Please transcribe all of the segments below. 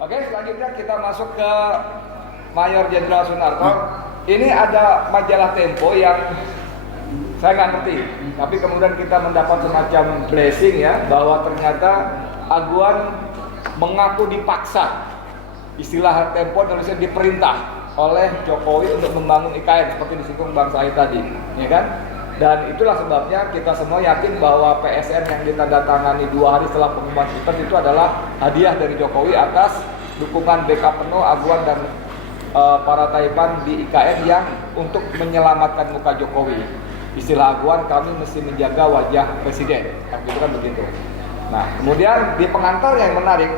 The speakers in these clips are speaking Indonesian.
Oke, selanjutnya kita masuk ke Mayor Jenderal Sunarko. Ini ada majalah Tempo yang saya nggak ngerti, tapi kemudian kita mendapat semacam blessing ya, bahwa ternyata Aguan mengaku dipaksa. Istilah Tempo Indonesia diperintah oleh Jokowi untuk membangun IKN seperti disinggung Bang Said tadi, ya kan? Dan itulah sebabnya kita semua yakin bahwa PSN yang ditandatangani 2 hari setelah pengumuman Pilpres itu adalah hadiah dari Jokowi atas dukungan backup penuh Aguan dan para Taipan di IKN yang untuk menyelamatkan muka Jokowi. Istilah Aguan, kami mesti menjaga wajah presiden, itu kan begitu. Nah, kemudian di pengantar yang menarik,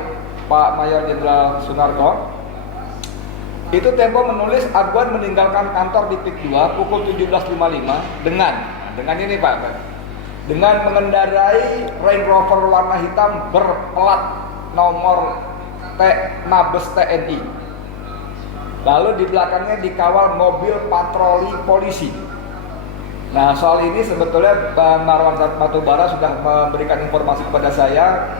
Pak Mayor Jenderal Sunarko, itu Tempo menulis Aguan meninggalkan kantor di PIK 2 pukul 17.55 dengan ini Pak, dengan mengendarai Range Rover warna hitam berplat nomor Mabes TNI. Lalu di belakangnya dikawal mobil patroli polisi. Nah, soal ini sebetulnya Bang Marwan Batubara sudah memberikan informasi kepada saya.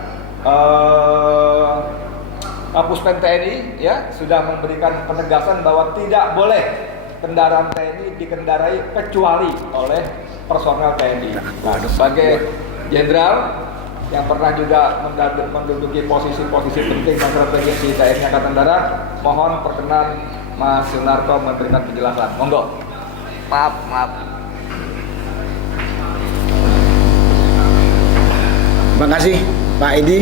Puspen TNI ya sudah memberikan penegasan bahwa tidak boleh kendaraan TNI dikendarai kecuali oleh personel TNI. Nah, sebagai jenderal yang pernah juga menduduki posisi-posisi penting dan strategis di TNI Angkatan Darat, mohon perkenan Mas Sunarko memberikan penjelasan. Monggo. Maaf. Terima kasih Pak Edi.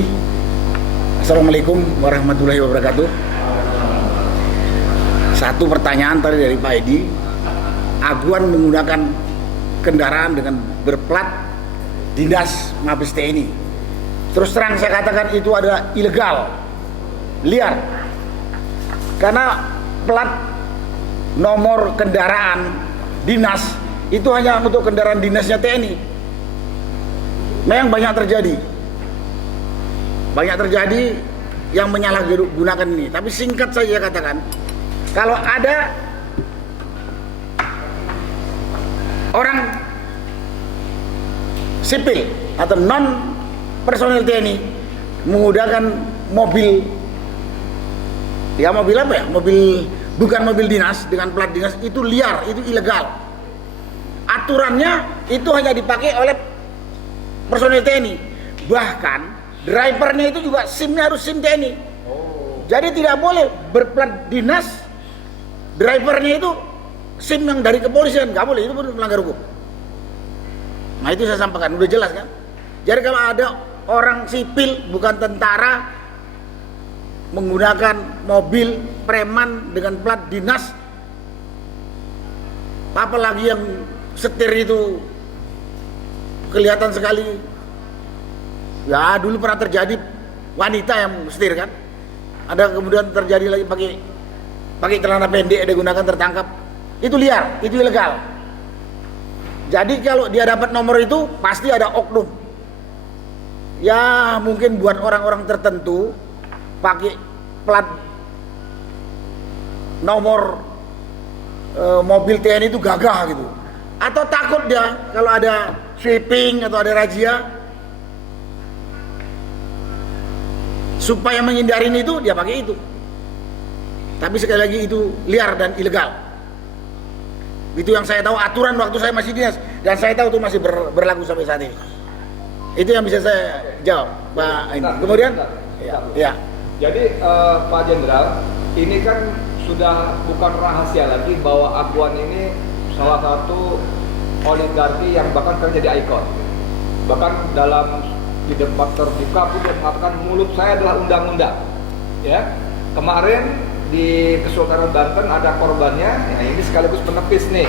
Assalamualaikum warahmatullahi wabarakatuh. Satu pertanyaan tadi dari Pak Edi. Aguan menggunakan kendaraan dengan berplat dinas Mabes TNI. Terus terang saya katakan itu adalah ilegal, liar. Karena plat nomor kendaraan dinas itu hanya untuk kendaraan dinasnya TNI. Memang banyak terjadi yang menyalahgunakan ini. Tapi singkat saja katakan, kalau ada orang sipil atau non personel TNI menggunakan mobil, ya mobil apa ya? Bukan mobil dinas dengan plat dinas, itu liar, itu ilegal. Aturannya itu hanya dipakai oleh personel TNI. Bahkan drivernya itu juga SIM-nya harus SIM TNI. Jadi tidak boleh berplat dinas, drivernya itu SIM yang dari kepolisian, nggak boleh, itu melanggar hukum. Nah itu saya sampaikan, udah jelas kan? Jadi kalau ada orang sipil bukan tentara menggunakan mobil preman dengan plat dinas, apalagi yang setir itu kelihatan sekali. Ya dulu pernah terjadi wanita yang setir kan, ada kemudian terjadi lagi pakai celana pendek digunakan tertangkap. Itu liar, itu ilegal. Jadi kalau dia dapat nomor itu pasti ada oknum. Ya mungkin buat orang-orang tertentu pakai plat nomor mobil TNI itu gagah gitu. Atau takut dia kalau ada sweeping atau ada razia, supaya menghindari itu dia pakai itu. Tapi sekali lagi itu liar dan ilegal. Itu yang saya tahu aturan waktu saya masih dinas, dan saya tahu itu masih berlaku sampai saat ini. Itu yang bisa saya jawab, Pak. Kemudian, ya. Jadi Pak Jenderal, ini kan sudah bukan rahasia lagi bahwa Aguan ini salah satu oligarki yang bahkan sekarang jadi ikon. Bahkan dalam di debat terbuka pun dia mengatakan mulut saya adalah undang-undang. Ya, kemarin di Kesultanan Banten ada korbannya. Nah, ini sekaligus penepis nih.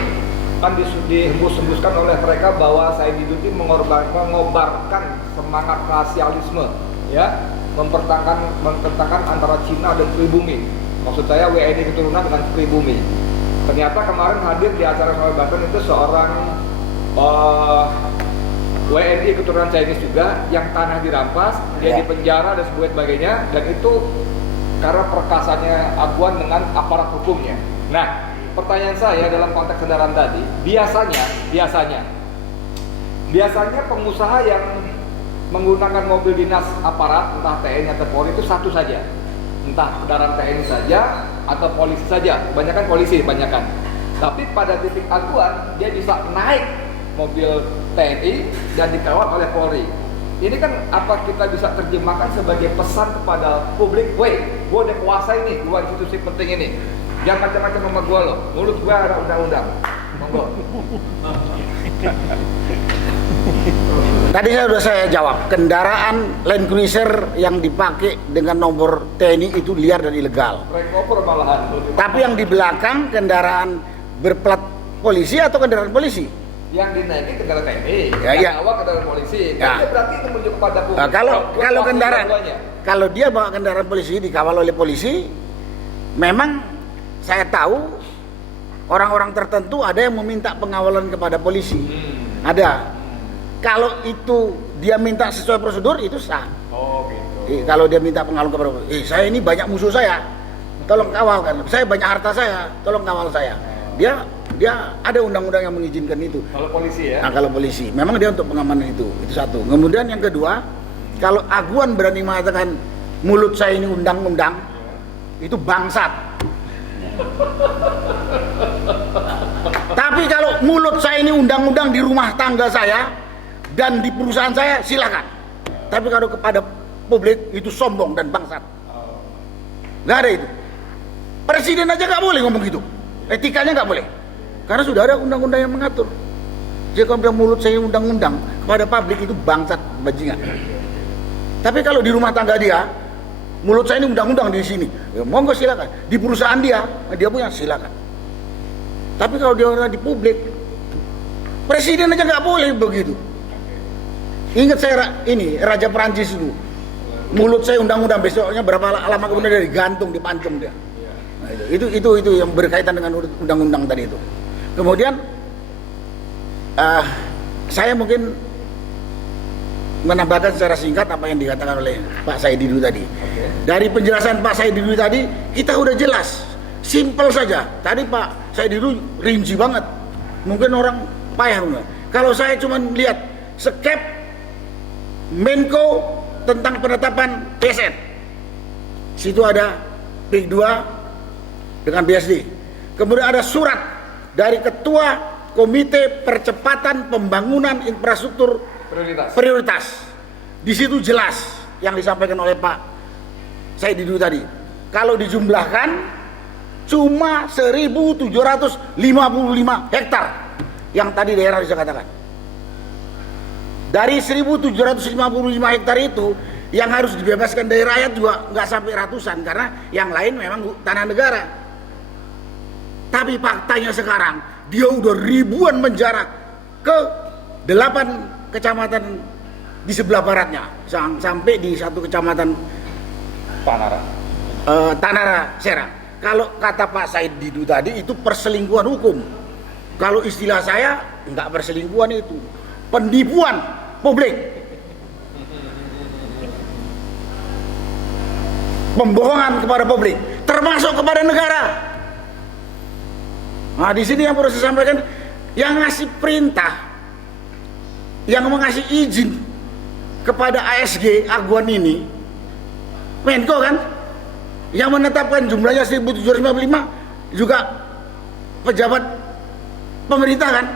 Kan dihembus-hembuskan oleh mereka bahwa Said Diduti mengobarkan semangat rasialisme, ya, mempertentangkan antara Cina dan pribumi. Maksud saya WNI keturunan dengan pribumi. Ternyata kemarin hadir di acara Kesultanan Banten itu seorang WNI keturunan Chinese juga yang tanah dirampas, dia dipenjara dan sebagainya, dan itu karena perkasannya Aguan dengan aparat hukumnya. Nah, pertanyaan saya dalam konteks kendaraan tadi, biasanya pengusaha yang menggunakan mobil dinas aparat, entah TNI atau Polri, itu satu saja. entah kendaraan TNI saja atau polisi saja, kebanyakan polisi kebanyakan. Tapi pada titik aduan dia bisa naik mobil TNI dan dikawal oleh Polri. Ini kan apa kita bisa terjemahkan sebagai pesan kepada publik, woi, gue udah kuasai nih dua institusi penting ini. Jangan macam-macam sama gue loh, mulut gue ada undang-undang. Monggo. Tadi sudah saya jawab, kendaraan Land Cruiser yang dipakai dengan nomor TNI itu liar dan ilegal. Rekoper malahan. Tapi yang di belakang kendaraan berplat polisi atau kendaraan polisi? Yang dinaiki kendaraan TNI, Ya, yang ya. awak kendaraan polisi. Ya. Jadi berarti itu menuju kepada publik. Nah, kalau Kuasai kendaraan, dua-duanya. kalau dia bawa kendaraan polisi dikawal oleh polisi, memang saya tahu orang-orang tertentu ada yang meminta pengawalan kepada polisi. Ada. Kalau itu dia minta sesuai prosedur itu sah. Oh gitu. Kalau dia minta pengawalan kepada polisi, saya ini banyak musuh saya, tolong kawal kan. Saya banyak harta saya, tolong kawal saya. Dia ada undang-undang yang mengizinkan itu. Kalau polisi ya. Nah, kalau polisi, memang dia untuk pengamanan itu satu. Kemudian yang kedua, kalau aguan berani mengatakan mulut saya ini undang-undang, itu bangsat. Tapi kalau mulut saya ini undang-undang di rumah tangga saya dan di perusahaan saya, silakan. Tapi kalau kepada publik itu sombong dan bangsat. Nggak ada itu. Presiden aja nggak boleh ngomong gitu. Etikanya nggak boleh. Karena sudah ada undang-undang yang mengatur. Jika kalau bilang mulut saya undang-undang kepada publik itu bangsat, bajingan. Tapi kalau di rumah tangga dia, mulut saya ini undang-undang di sini, ya monggo silakan. Di perusahaan dia punya silakan. Tapi kalau dia orang di publik, presiden aja nggak boleh begitu. Ingat saya ini Raja Perancis dulu, mulut saya undang-undang, besoknya berapa lama kemudian dia digantung, dipancung dia. Nah, itu yang berkaitan dengan undang-undang tadi itu. Kemudian saya mungkin menambahkan secara singkat apa yang dikatakan oleh Pak Saididu tadi. Dari penjelasan Pak Saididu tadi kita udah jelas, simpel saja. Tadi Pak Saididu rinci banget. Mungkin orang payah. Kalau saya cuma lihat skep Menko tentang penetapan PSN, situ ada P2 dengan BSD. Kemudian ada surat dari Ketua Komite Percepatan Pembangunan Infrastruktur Prioritas. Di situ jelas yang disampaikan oleh Pak Saididu tadi. Kalau dijumlahkan cuma 1.755 hektar yang tadi daerah bisa katakan. Dari 1.755 hektar itu yang harus dibebaskan dari rakyat juga nggak sampai ratusan, karena yang lain memang tanah negara. Tapi faktanya sekarang dia udah ribuan menjarak ke 8 kecamatan di sebelah baratnya, sampai di satu kecamatan Tanara Serang. Kalau kata Pak Saididu tadi itu perselingkuhan hukum. Kalau istilah saya enggak perselingkuhan, itu penipuan publik, pembohongan kepada publik, termasuk kepada negara. Nah, di sini yang perlu saya sampaikan, yang ngasih perintah, yang mengasih izin kepada ASG Aguan ini, Menko kan, yang menetapkan jumlahnya 1.755 juga pejabat pemerintah kan.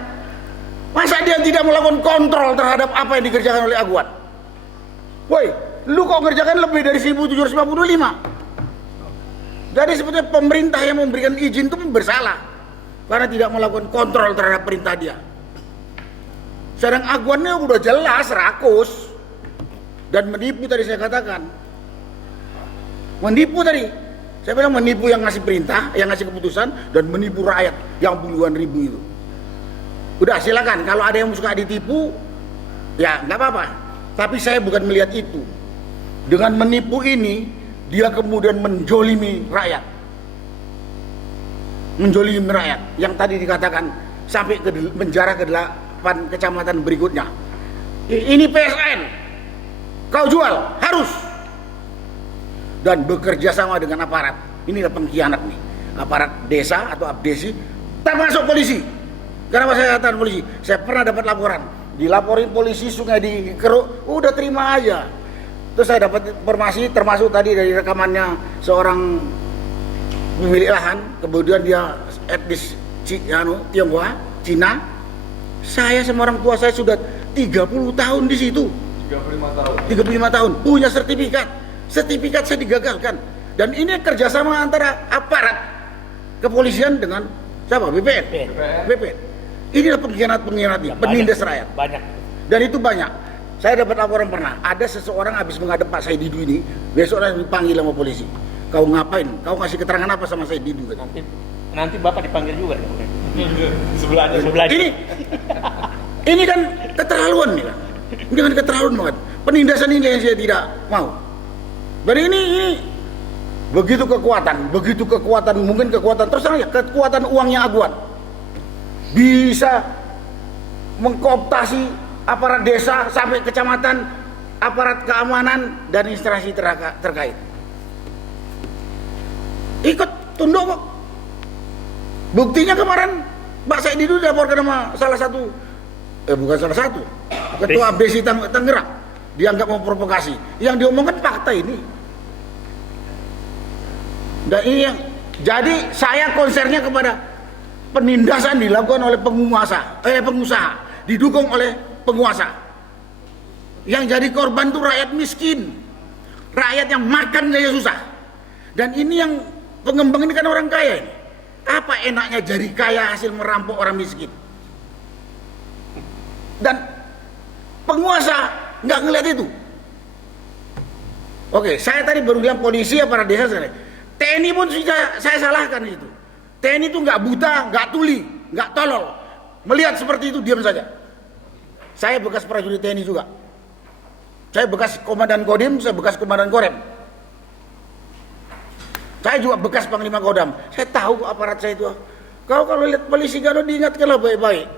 Masa dia tidak melakukan kontrol terhadap apa yang dikerjakan oleh Aguan? Woi, lu kok kerjakan lebih dari 1.755? Jadi sebetulnya pemerintah yang memberikan izin itu bersalah karena tidak melakukan kontrol terhadap perintah dia. Sedang Aguannya udah jelas rakus dan menipu, tadi saya katakan. Menipu tadi. Saya bilang menipu yang ngasih perintah, yang ngasih keputusan, dan menipu rakyat yang puluhan ribu itu. Udah silakan, kalau ada yang suka ditipu, ya nggak apa-apa. Tapi saya bukan melihat itu. Dengan menipu ini, dia kemudian menjolimi rakyat. Menjolimi rakyat yang tadi dikatakan sampai ke penjara ke 8 kecamatan berikutnya. Ini PSN kau jual, harus, dan bekerja sama dengan aparat. Inilah pengkhianat nih, aparat desa atau abdesi, termasuk polisi. Kenapa saya katakan polisi? Saya pernah dapat laporan, dilaporin polisi Sungai di Keruk, udah terima aja. Terus saya dapat informasi termasuk tadi dari rekamannya seorang pemilik lahan, kemudian dia etnis Tionghoa, Cina. Saya sama orang tua saya sudah 30 tahun di situ. 35 tahun. 35 tahun punya sertifikat. Sertifikat saya digagalkan. Dan ini kerjasama antara aparat kepolisian dengan siapa? BPN. BPN. Inilah pengkhianat-pengkhianatnya, penindas rakyat. Banyak. Dan itu banyak. Saya dapat laporan pernah, ada seseorang habis menghadap Pak Saididu ini, besok langsung dipanggil sama polisi. Kau ngapain? Kau kasih keterangan apa sama Saididu? Nanti Bapak dipanggil juga. Sebelahnya. Ini kan keterlaluan nih kan. Ini kan keterlaluan banget. Penindasan ini yang saya tidak mau. Jadi ini begitu kekuatan, mungkin kekuatan terus terang ya, kekuatan uangnya Aguan bisa mengkooptasi aparat desa sampai kecamatan, aparat keamanan dan instansi terkait. Ikut tunduk kok. Buktinya kemarin Pak Saididu dilaporkan sama bukan salah satu, ketua BSI Tangerang, dianggap memprovokasi. Yang diomongkan fakta ini. Dan ini yang jadi saya konsernya kepada penindasan dilakukan oleh pengusaha, didukung oleh penguasa. Yang jadi korban tuh rakyat miskin, rakyat yang makan saja susah. Dan ini yang pengembang ini kan orang kaya ini. Apa enaknya jadi kaya hasil merampok orang miskin? Dan penguasa nggak ngeliat itu. Oke, saya tadi baru bilang polisi aparat desa saya. TNI pun saya salahkan itu. TNI itu nggak buta, nggak tuli, nggak tolol. Melihat seperti itu diam saja. Saya bekas prajurit TNI juga. Saya bekas komandan Kodim, saya bekas komandan Korem. Saya juga bekas Panglima Kodam. Saya tahu aparat saya itu. Kau kalau lihat polisi Gano diingatkanlah baik-baik.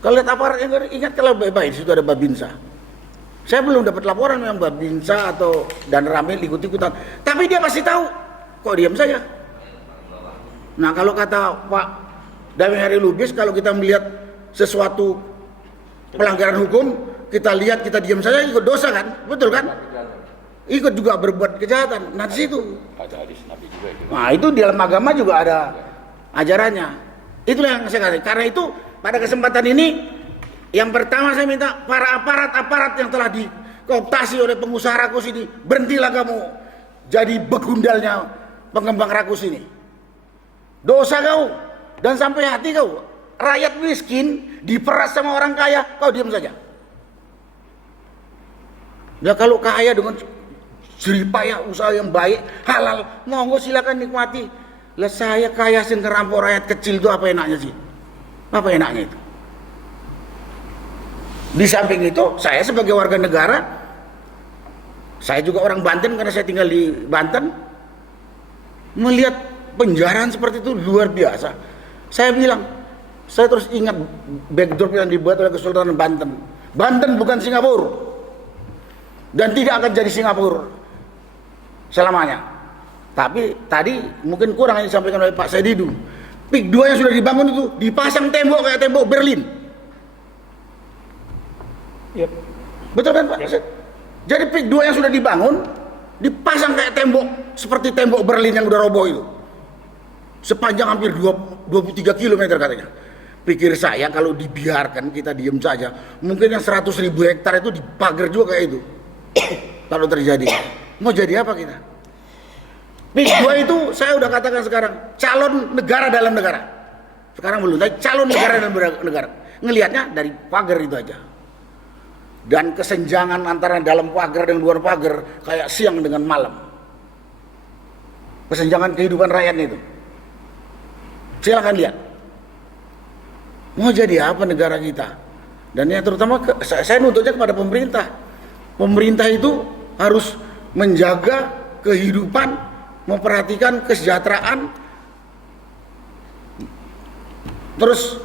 Kalau lihat aparat yang ingatkanlah baik-baik. Di situ ada Babinsa. Saya belum dapat laporan yang Babinsa atau dan Ramil ikut-ikutan. Tapi dia pasti tahu. Kok diam saja? Nah kalau kata Pak Damai Hari Lubis, kalau kita melihat sesuatu pelanggaran hukum, kita lihat, kita diam saja, ikut dosa kan? Betul kan? Ikut juga berbuat kejahatan. Nah di situ. Ada hadis Nabi juga itu. Nah itu di dalam agama juga ada ajarannya. Itulah yang saya katakan. Karena itu pada kesempatan ini, yang pertama saya minta para aparat yang telah dikooptasi oleh pengusaha rakus ini, berhentilah kamu jadi begundalnya pengembang rakus ini. Dosa kau dan sampai hati kau. Rakyat miskin diperas sama orang kaya, kau diam saja. Ya kalau kaya dengan jeripayah usaha yang baik, halal, monggo silakan nikmati. Lah saya kaya sih ngerampok rakyat kecil itu apa enaknya sih? Apa enaknya itu? Di samping itu, saya sebagai warga negara, saya juga orang Banten karena saya tinggal di Banten, melihat penjaraan seperti itu luar biasa. Saya bilang, saya terus ingat backdrop yang dibuat oleh Kesultanan Banten. Banten bukan Singapura dan tidak akan jadi Singapura selamanya. Tapi tadi mungkin kurang yang disampaikan oleh Pak Saididu. PIK 2 yang sudah dibangun itu dipasang tembok kayak tembok Berlin. Yep. Betul kan Pak? Yep. Jadi PIK 2 yang sudah dibangun dipasang kayak tembok seperti tembok Berlin yang udah roboh itu. Sepanjang hampir 23 km katanya. Pikir saya kalau dibiarkan kita diem saja, mungkin yang 100.000 hektar itu dipagar juga kayak itu. Kalau terjadi, mau jadi apa kita? PIK 2 itu saya udah katakan sekarang calon negara dalam negara. Sekarang belum, tapi calon negara dalam negara. Ngelihatnya dari pagar itu aja. Dan kesenjangan antara dalam pagar dan luar pagar kayak siang dengan malam. Kesenjangan kehidupan rakyatnya itu. Silakan lihat. Mau jadi apa negara kita? Dan yang terutama saya nuntutnya kepada pemerintah. Pemerintah itu harus menjaga kehidupan, memperhatikan kesejahteraan, terus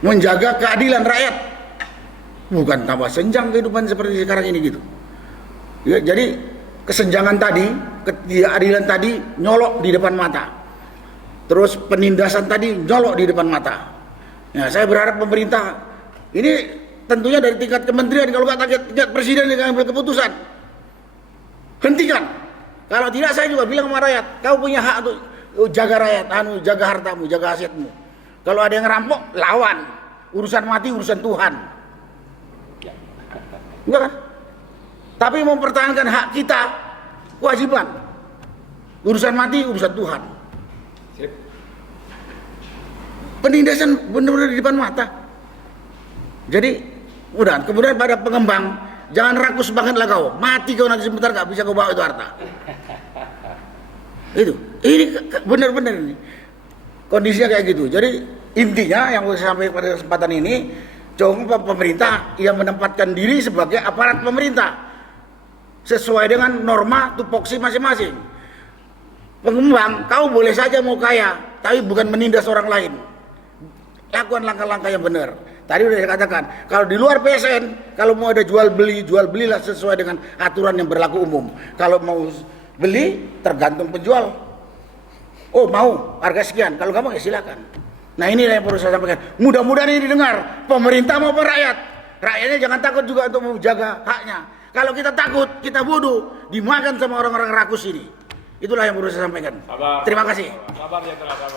menjaga keadilan rakyat. Bukan tambah senjang kehidupan seperti sekarang ini gitu. Ya, jadi kesenjangan tadi, ketidakadilan tadi nyolok di depan mata. Terus penindasan tadi nyolok di depan mata. Nah, saya berharap pemerintah ini tentunya dari tingkat kementerian, kalau nggak tingkat presiden yang ambil keputusan. Hentikan. Kalau tidak saya juga bilang sama rakyat, kau punya hak untuk jaga rakyat, jaga hartamu, jaga asetmu. Kalau ada yang ngerampok, lawan. Urusan mati, urusan Tuhan. Enggak kan? Tapi mempertahankan hak kita, kewajiban. Urusan mati, urusan Tuhan. Sip. Penindasan benar-benar di depan mata. Jadi, kemudian pada pengembang, jangan rakus bangetlah kau. Mati kau nanti sebentar, gak bisa kau bawa itu harta. Ini benar-benar ini. Kondisinya kayak gitu. Jadi, intinya yang saya sampaikan pada kesempatan ini, pemerintah yang menempatkan diri sebagai aparat pemerintah sesuai dengan norma tupoksi masing-masing. Pengembang, kau boleh saja mau kaya, tapi bukan menindas orang lain. Lakukan langkah-langkah yang benar. Tadi udah saya katakan, kalau di luar PSN, kalau mau ada jual belilah sesuai dengan aturan yang berlaku umum. Kalau mau beli, tergantung penjual. Oh mau, harga sekian. Kalau nggak mau ya silakan. Nah inilah yang perlu saya sampaikan. Mudah-mudahan ini didengar pemerintah maupun rakyat. Rakyatnya jangan takut juga untuk menjaga haknya. Kalau kita takut, kita bodoh, dimakan sama orang-orang rakus ini. Itulah yang perlu saya sampaikan. Sabar. Terima kasih. Sabar ya, sabar.